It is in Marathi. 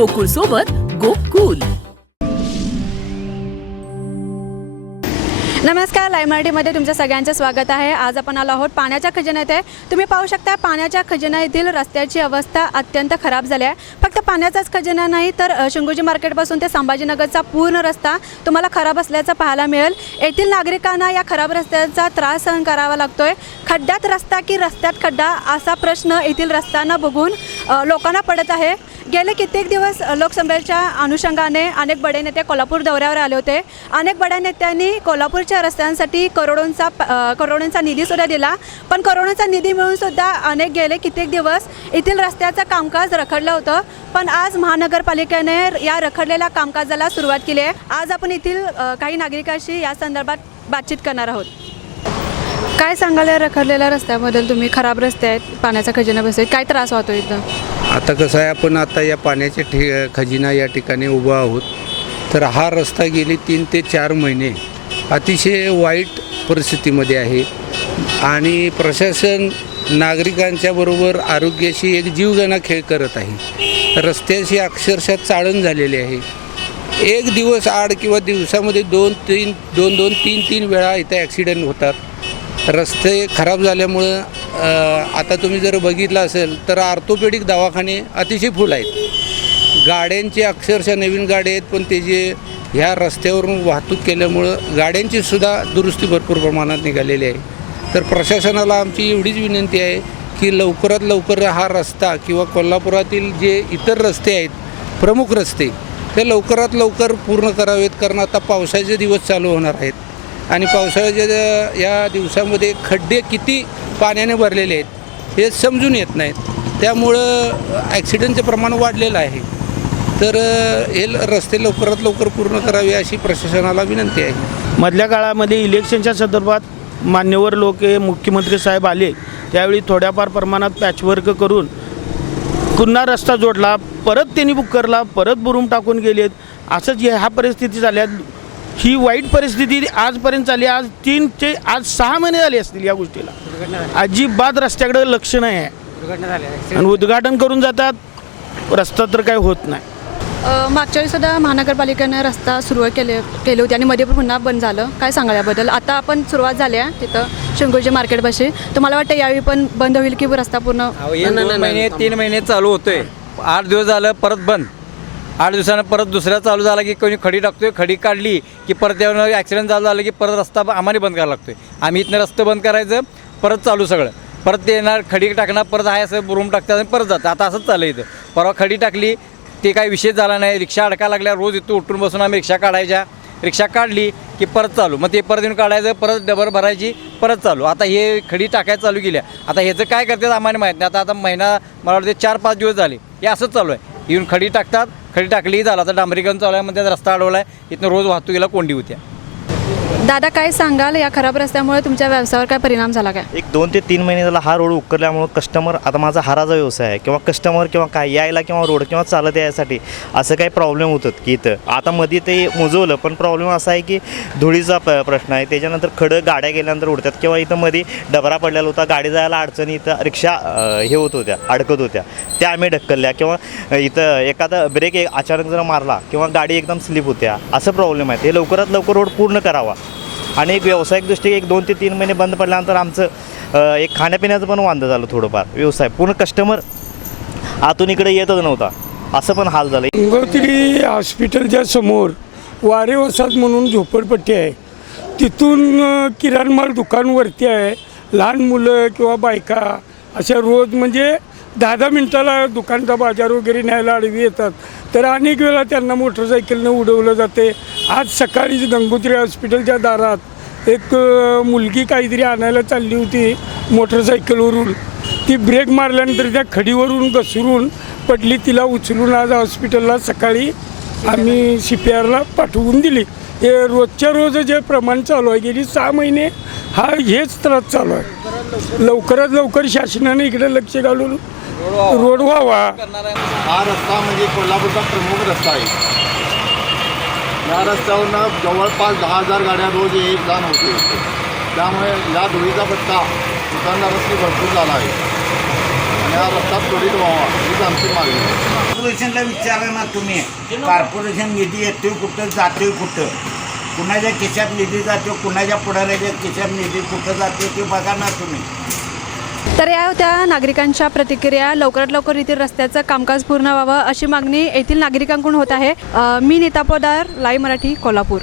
गोकुळ सोबत गोकुल. नमस्कार लाईव्ह मराठीमध्ये तुमचं सगळ्यांचं स्वागत आहे. आज आपण आलो आहोत पाण्याच्या खजिन्यात आहे. तुम्ही पाहू शकता पाण्याच्या खजिना येथील रस्त्याची अवस्था अत्यंत खराब झाली आहे. फक्त पाण्याचाच खजिना नाही तर शिंगोजी मार्केटपासून ते संभाजीनगरचा पूर्ण रस्ता तुम्हाला खराब असल्याचं पाहायला मिळेल. येथील नागरिकांना या खराब रस्त्याचा त्रास सहन करावा लागतो आहे खड्ड्यात रस्ता की रस्त्यात खड्डा असा प्रश्न येथील रस्त्यांना बघून लोकांना पडत आहे. गेले कित्येक दिवस लोकसभेच्या अनुषंगाने अनेक बडे नेते कोल्हापूर दौऱ्यावर आले होते. अनेक बड्या नेत्यांनी कोल्हापूरच्या रस्त्यांसाठी करोडोंचा करोडोंचा निधीसुद्धा दिला. पण करोडोंचा निधी मिळून सुद्धा अनेक गेले कित्येक दिवस. येथील रस्त्याचं कामकाज रखडलं होतं. पण आज महानगरपालिकेने या रखडलेल्या कामकाजाला सुरुवात केली आहे. आज आपण येथील काही नागरिकांशी या संदर्भात बातचीत करणार आहोत. काय सांगाल या रखडलेल्या रस्त्याबद्दल? तुम्ही खराब रस्ते आहेत पाण्याचा खजिना बसत काय त्रास होतो इथं? आता कसं आहे आपण आता या पाण्याच्या ठे खजिना या ठिकाणी उभा आहोत. तर हा रस्ता गेली तीन ते चार महिने अतिशय वाईट परिस्थितीमध्ये आहे. आणि प्रशासन नागरिकांच्या बरोबर आरोग्याशी एक जीवघेणा खेळ करत आहे. रस्त्याशी अक्षरशः चाळण झालेली आहे. एक दिवस आड किंवा दिवसामध्ये दोन तीन दोन दोन तीन तीन वेळा इथे ॲक्सिडेंट होतात. रस्ते खराब झाल्यामुळं आता तुम्ही जर बघितलं असेल तर ऑर्थोपेडिक दवाखाने अतिशय फुल आहेत. गाड्यांचे अक्षरशः नवीन गाडी आहेत पण ते जे ह्या रस्त्यावरून वाहतूक केल्यामुळं गाड्यांची सुद्धा दुरुस्ती भरपूर प्रमाणात निघालेली आहे. तर प्रशासनाला आमची एवढीच विनंती आहे की लवकरात लवकर हा रस्ता किंवा कोल्हापुरातील जे इतर रस्ते आहेत प्रमुख रस्ते ते लवकरात लवकर पूर्ण करावेत. कारण आता पावसाचे दिवस चालू होणार आहेत. आणि पावसाळ्याच्या या दिवसामध्ये खड्डे किती पाण्याने भरलेले आहेत हे समजून येत नाहीत. त्यामुळं ॲक्सिडेंटचं प्रमाण वाढलेलं आहे. तर हे ल- रस्ते लवकरात लवकर पूर्ण करावे अशी प्रशासनाला विनंती आहे. मधल्या काळामध्ये इलेक्शनच्या संदर्भात मान्यवर लोक हे मुख्यमंत्री साहेब आले त्यावेळी थोड्याफार प्रमाणात पॅचवर्क करून पुन्हा रस्ता जोडला परत त्यांनी बुक करला परत बुरूम टाकून गेलेत. असंच ह्या परिस्थिती झाल्या. ही वाईट परिस्थिती आजपर्यंत चालली आज तीन ते आज सहा महिने झाले असतील या गोष्टीला. अजिबात रस्त्याकडे लक्ष नाही आहे. आणि उद्घाटन करून जातात. रस्ता तर काही होत नाही. मागच्या वेळी सुद्धा महानगरपालिकेने रस्ता सुरुवात केले केली होती आणि मध्ये पण पुन्हा बंद झालं. काय सांगाल याबद्दल? आता आपण सुरुवात झाली आहे तिथं शिंगोजी मार्केटपाशी. तुम्हाला वाटतं यावेळी पण बंद होईल की रस्ता पूर्ण महिने तीन महिने चालू होतोय. आठ दिवस झालं परत बंद. आठ दिवसानं परत दुसऱ्या चालू झाला की कोणी खडी टाकतोय खडी काढली की परत त्यावर ॲक्सिडेंट झालं झालं की परत रस्ता आम्हाला बंद करायला लागतोय. आम्ही इथनं रस्ते बंद करायचं परत चालू सगळं. परत ते येणार खडी टाकणार परत आहे असं रूम टाकतात आणि परत जातं आता असंच चाललं इथं. परवा खडी टाकली ते काही विषय झाला नाही. रिक्षा अडका लागल्या रोज इथं उठून बसून आम्ही रिक्षा काढायच्या. रिक्षा काढली की परत चालू. मग ते परत येऊन काढायचं परत डबर भरायची परत चालू. आता हे खडी टाकायला चालू केल्या. आता ह्याचं काय करतात आम्हाला माहीत नाही. आता आता महिना मला वाटते चार पाच दिवस झाले. हे असंच चालू आहे. येऊन खडी टाकतात. खडी टाकलीही झालं आता डांबरीकरण चालू आहे. म्हणजे रस्ता अडवला आहे इथनं रोज वाहतुकीला कोंडी होत्या. दादा काय सांगाल या खराब रस्त्यामुळे तुमच्या व्यवसायावर काय परिणाम झाला काय? एक दोन ते तीन महिने झाला हा रोड उकरल्यामुळे कस्टमर आता माझा हाराचा व्यवसाय आहे. किंवा कस्टमर किंवा काय यायला किंवा रोड किंवा चालत यायसाठी असं काही प्रॉब्लेम होतात की इथं. आता मध्ये ते मुजवलं पण प्रॉब्लेम असा आहे की धुळीचा प प्रश्न आहे. त्याच्यानंतर खडं गाड्या गेल्यानंतर उडतात. किंवा इथं मध्ये डबरा पडलेला होता गाडी जायला अडचणी इथं रिक्षा अं, हे होत होत्या अडकत होत्या. त्या आम्ही ढकलल्या. किंवा इथं एखादा ब्रेक एक अचानक जर मारला किंवा गाडी एकदम स्लिप होत्या असं प्रॉब्लेम आहे. ते लवकरात लवकर रोड पूर्ण करावा. आणि एक व्यावसायिक दृष्टी एक दोन ते तीन महिने बंद पडल्यानंतर आमचं एक खाण्यापिण्याचं पण वांदं झालं थोडंफार. व्यवसाय पूर्ण कस्टमर आतून इकडे येतच नव्हता. असं पण हाल झालं गंगोत्री हॉस्पिटलच्या समोर वारे वसाहत म्हणून झोपडपट्टी आहे. तिथून किराणमाल दुकान वरती आहे. लहान मुलं किंवा बायका अशा रोज म्हणजे दहा दहा मिनटाला दुकानचा बाजार वगैरे न्यायला आडवी येतात. तर अनेक वेळा त्यांना मोटरसायकलनं उडवलं जाते. आज सकाळीच गंगोत्री हॉस्पिटलच्या दारात एक मुलगी काहीतरी आणायला चालली होती मोटरसायकलवरून. ती ब्रेक मारल्यानंतर त्या खडीवरून घसरून पडली. तिला उचलून आज हॉस्पिटलला सकाळी आम्ही सी पी आरला पाठवून दिली. हे रोजच्या रोज जे प्रमाण चालू आहे गेली सहा महिने हा हेच त्रास चालू आहे. लवकरात लवकर शासनाने इकडे लक्ष घालून रोड व्हावा. हा रस्ता म्हणजे कोल्हापूरचा प्रमुख रस्ता आहे. या रस्त्यावरनं जवळपास दहा हजार गाड्या रोज एक जाण होते. त्यामुळे या धुळीचा पट्टा दुकानदारांनी भरपूर झाला आहे. आणि हा रस्ता त्वरित व्हावा हीच आमची मागणी आहे. कॉर्पोरेशनला विचारा ना तुम्ही. कॉर्पोरेशन निधी येतोय कुठं जातोय कुठं? कुणाच्या खिशात निधी जातो कुणाच्या पुढाऱ्याच्या खिशात निधी कुठं जातो ते बघा ना तुम्ही. तर या होत्या नागरिकांच्या प्रतिक्रिया लवकरात लवकर येथील रस्त्याचं कामकाज पूर्ण व्हावं अशी मागणी येथील नागरिकांकडून होत आहे. मी नीता पोदार लाईव्ह मराठी कोल्हापूर.